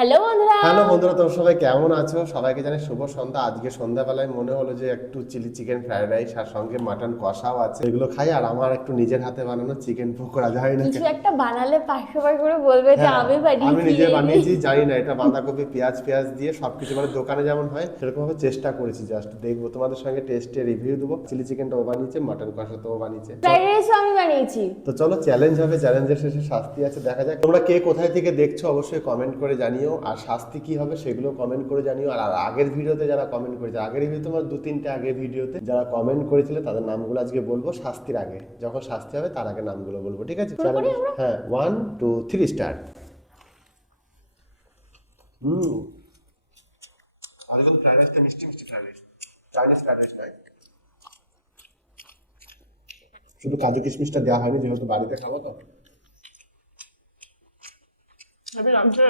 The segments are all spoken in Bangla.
হ্যালো বন্ধুরা। হ্যালো বন্ধুরা, তোমরা সবাই কেমন আছো? সবাইকে জানাই শুভ সন্ধ্যা। আজকে সন্ধ্যাবেলায় মনে হলো যে একটু চিলি চিকেন ফ্রাইড রাইস আর সঙ্গে মাটন কষাও আছে, এগুলো খাই। আর আমার একটু নিজের হাতে বানানো চিকেন পকোড়া, জানি না কিছু একটা বানালে 500 বার করে বলবে যে হ্যাঁ, আমি আমি বানিয়েছি নিজে এই বানিয়েছি। জানি না, এটা বাঁধাকপি পেঁয়াজ পেঁয়াজ দিয়ে সবকিছু মানে দোকানে যেমন হয় সেরকম ভাবে চেষ্টা করেছি। জাস্ট দেখবো, তোমাদের সঙ্গে টেস্টে রিভিউ দেবো। চিলি চিকেনটাও বানিয়েছে, মাটন কষাটাও বানিয়েছে। ফ্রাইড রাইসও আমি বানিয়েছি। তো চলো, চ্যালেঞ্জ হবে, চ্যালেঞ্জের শেষে শাস্তি আছে, দেখা যাক। তোমরা কে কোথায় থেকে দেখছো অবশ্যই কমেন্ট করে জানিও, আর শাস্তি কি হবে সেগুলো কমেন্ট করে জানিও। আর আর আগের ভিডিওতে যারা কমেন্ট করেছে, আগের ভিডিও তোমার দু তিনটে আগের ভিডিওতে যারা কমেন্ট করেছিলে তাদের নামগুলো আজকে বলবো শাস্তির আগে। যখন শাস্তি হবে তার আগে নামগুলো বলবো, ঠিক আছে? শুরু করি চ্যালেঞ্জ, আমরা। হ্যাঁ, 1 2 3 স্টার্ট। হুম, অরিজিনাল ফ্রাইড রাইসটা মিষ্টি মিষ্টি fried rice, Chinese fried rice নয়। শুধু কাজু কিশমিশটা দেওয়া হয়নি, যেহেতু বাড়িতে খাবো তো। আমি লাগছে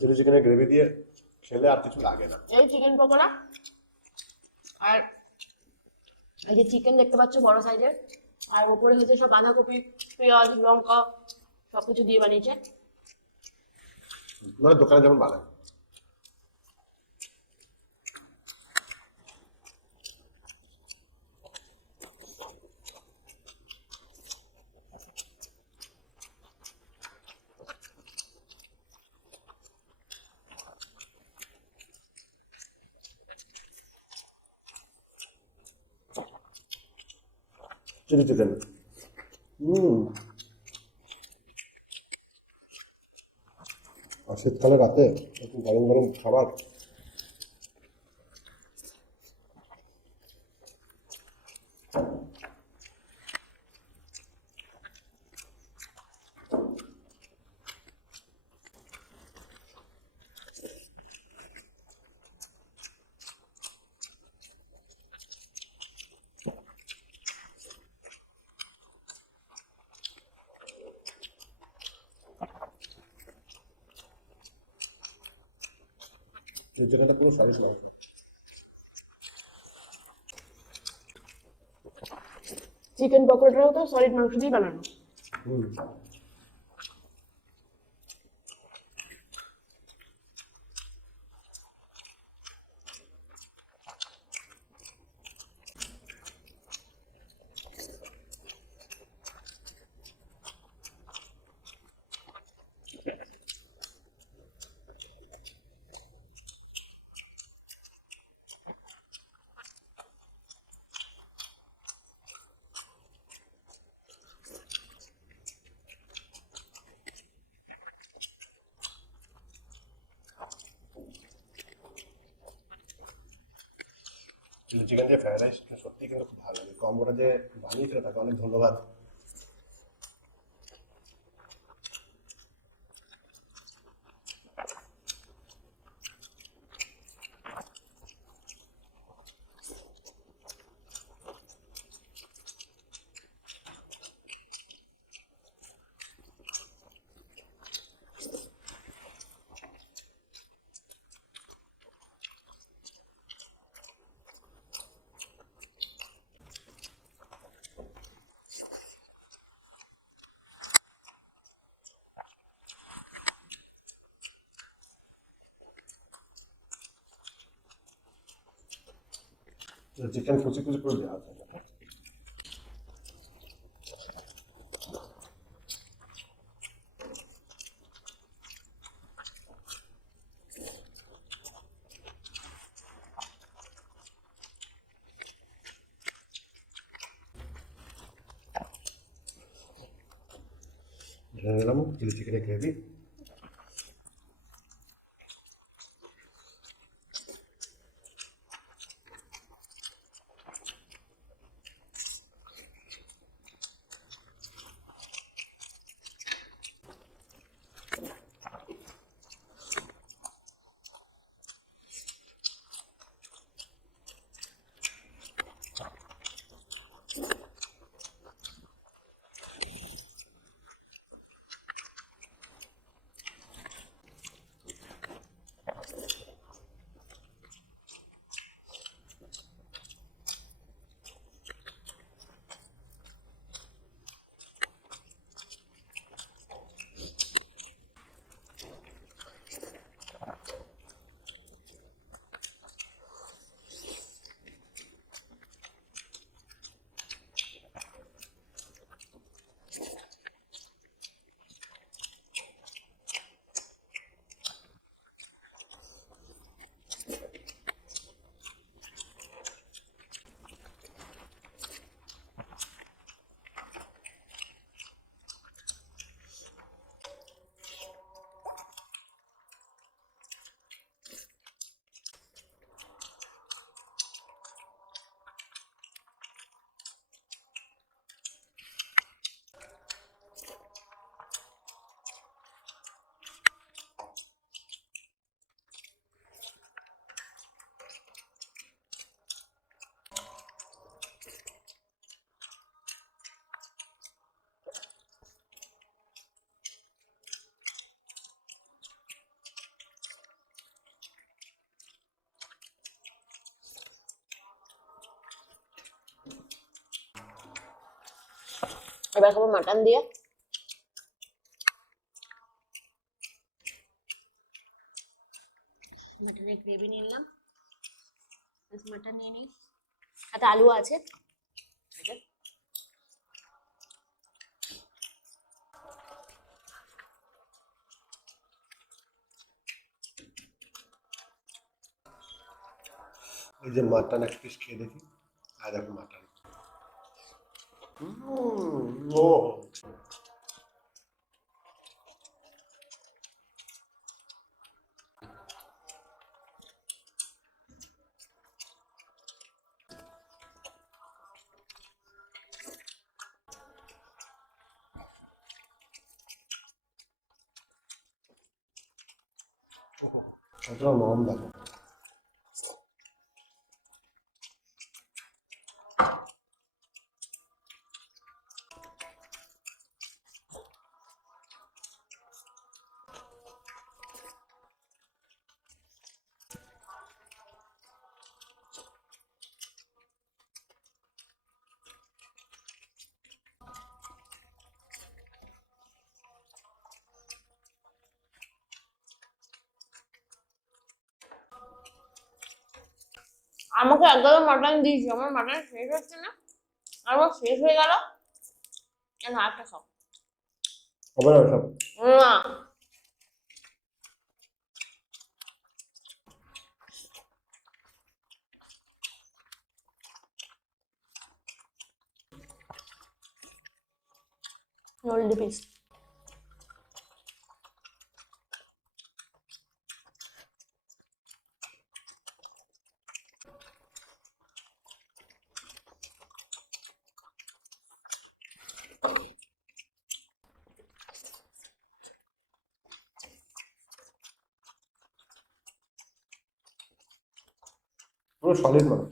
চিলি চিকেনের গ্রেভি দিয়ে খেলে আর কিছু লাগে না। এই চিকেন পকোড়া, আর এই যে চিকেন দেখতে পাচ্ছ বড় সাইজের, আর উপরে হচ্ছে সব বাঁধাকপি, পেঁয়াজ, লঙ্কা সবকিছু দিয়ে বানিয়েছে। মানে দোকানে যেমন বানায়। চিলি চিকেন, হুম। আর শীতকালে রাতে একটু গরম গরম খাবার। চিলি চিকেনটা পুরো সাইজ নয়। চিকেন পকোড়াটাও তো সলিড মাংস দিয়ে বানানো। হুম, চিলি চিকেন দিয়ে ফ্রাইড রাইস সত্যি কিন্তু খুব ভালো লাগে। কম্বোটা যে বানিয়েছিল তাকে অনেক ধন্যবাদ। চিকেন কুচি কুচি করে দেওয়া আছে। ঢেলে নিলাম চিলি চিকেনের গ্রেভি। এবার খাবো মাটন দিয়ে। মাটনের গ্রেভি নিলাম, মাটন নিয়ে নিই, সাথে আলু আছে। এই যে মাটন এক পিস খেয়ে দেখি। আর দেখো মাটন, ও কতটা নরম দেখো। আমাকে একদম মাটন দিয়েছি, আমার মাটন শেষ হচ্ছে না, আমার শেষ হয়ে গেল। কেন আরেকটা খাও? হবে না সব। না, নলডি পিস। পুরো সলিড মাটন।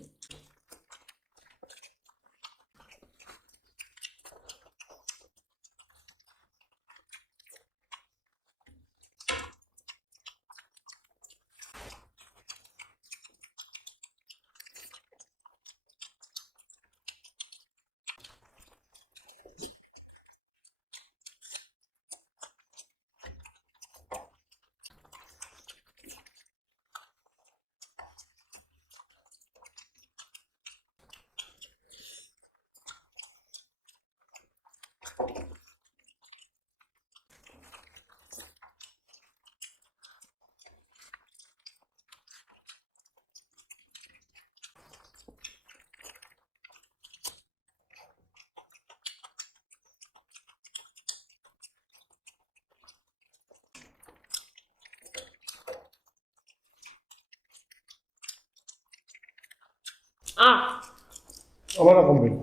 আমার কমপ্লিট।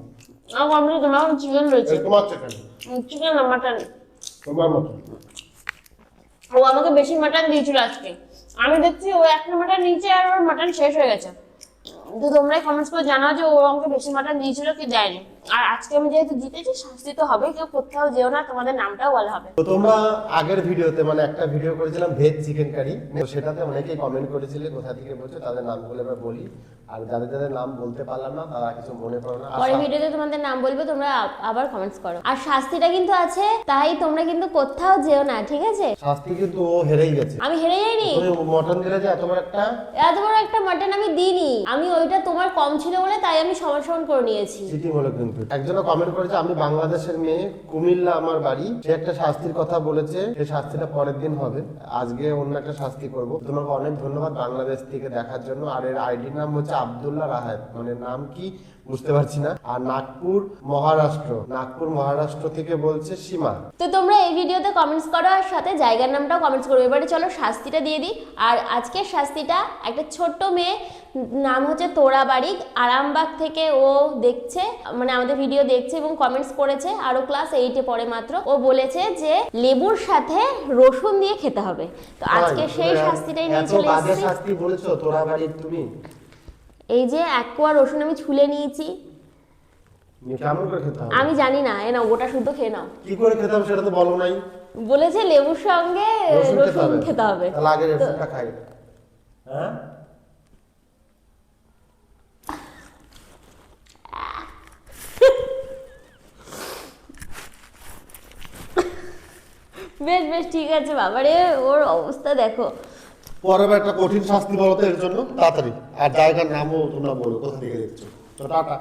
আমি তোমার চিকেন রয়েছে, তোমার চিকেন, চিকেন না মাটন। তোমার মতো। ও আমাকে বেশি মাটন দিয়েছিল আজকে, আমি দেখছি ও একটা মাটন নিচে আর ওর মাটন শেষ হয়ে গেছে। তো তোমরাই কমেন্টস করে জানাও যে ও আমাকে বেশি মাটন দিয়েছিল কি দেয়নি। আর আজকে আমি যেহেতু জিতেছি, শাস্তি তো হবে, কেউ কোথাও যেও না, তোমাদের নামটাও বলা হবে। তো তোমরা আগের ভিডিওতে মানে একটা ভিডিও করেছিলাম ভেজ চিকেন কারি, তো সেটাতে অনেকেই কমেন্ট করেছিলে কোথা থেকে বলছো, তাদের নামগুলো এবার বলি। আর যাদের যাদের নাম বলতে পারলাম না তারা কিছু মনে করো না। পরের ভিডিওতে তোমাদের নাম বলবো, তোমরা আবার কমেন্টস করো। আর শাস্তিটা কিন্তু আছে, তাই তোমরা কিন্তু কোথাও যেও না, ঠিক আছে? শাস্তি কিন্তু ও হেরেই গেছে। আমি হেরে যাইনি, তুমি মটন দিলে যে এত বড় একটা, এত বড় একটা মাটন আমি দিইনি। আমি ওইটা তোমার কম ছিল বলে তাই আমি সমান সমান করে নিয়েছি। চিটিং হলো কিন্তু। একজনও কমেন্ট করেছে আমি বাংলাদেশের মেয়ে, কুমিল্লা আমার বাড়ি, সে একটা শাস্তির কথা বলেছে, সেই শাস্তিটা পরের দিন হবে। আজকে অন্য একটা শাস্তি করব। তোমাকে অনেক ধন্যবাদ বাংলাদেশ থেকে দেখার জন্য। আর এর আইডি নাম হচ্ছে আব্দুল্লাহ রাহাত, মানে নাম কি বুঝতে পারছি না। আর নাগপুর মহারাষ্ট্র থেকে বলছে সীমা। তো তোমরা এই ভিডিওতে কমেন্টস করো আর সাথে জায়গার নামটাও কমেন্টস করো। এবারে চলো শাস্তিটা দিয়ে দিই। আর আজকের শাস্তিটা একটা ছোট্ট মেয়ে, নাম হচ্ছে তোরা বাড়ি, আরামবাগ থেকে ও দেখছে, মানে আমাদের ভিডিও দেখছে এবং কমেন্টস করেছে। আরো ক্লাস 8-এ পড়ে মাত্র। ও বলেছে যে লেবুর সাথে রসুন দিয়ে খেতে হবে। তো আজকে সেই শাস্তিটাই নিয়ে চলে এসেছি। শাস্তি বলেছো তোরা বাড়ির তুমি? এই যে 1 কোয়া রসুন আমি ছুলে নিয়েছি। কেমন করে খেতে হবে আমি জানি না, এ নাও গোটা শুদ্ধ খেয়ে নাও। কি করে খেতে হবে সেটা তো বলো নাই। বলেছে লেবুর সঙ্গে রসুন খেতে হবে। তাহলে আগে রসুনটা খাই। হ্যাঁ বেশ বেশ ঠিক আছে বাবারে, ওর অবস্থা দেখো। পরের একটা কঠিন শাস্তি বলো তো এর জন্য তাড়াতাড়ি, আর জায়গার নামও তোমরা বলো কোথা থেকে দেখছো। তো টাটা।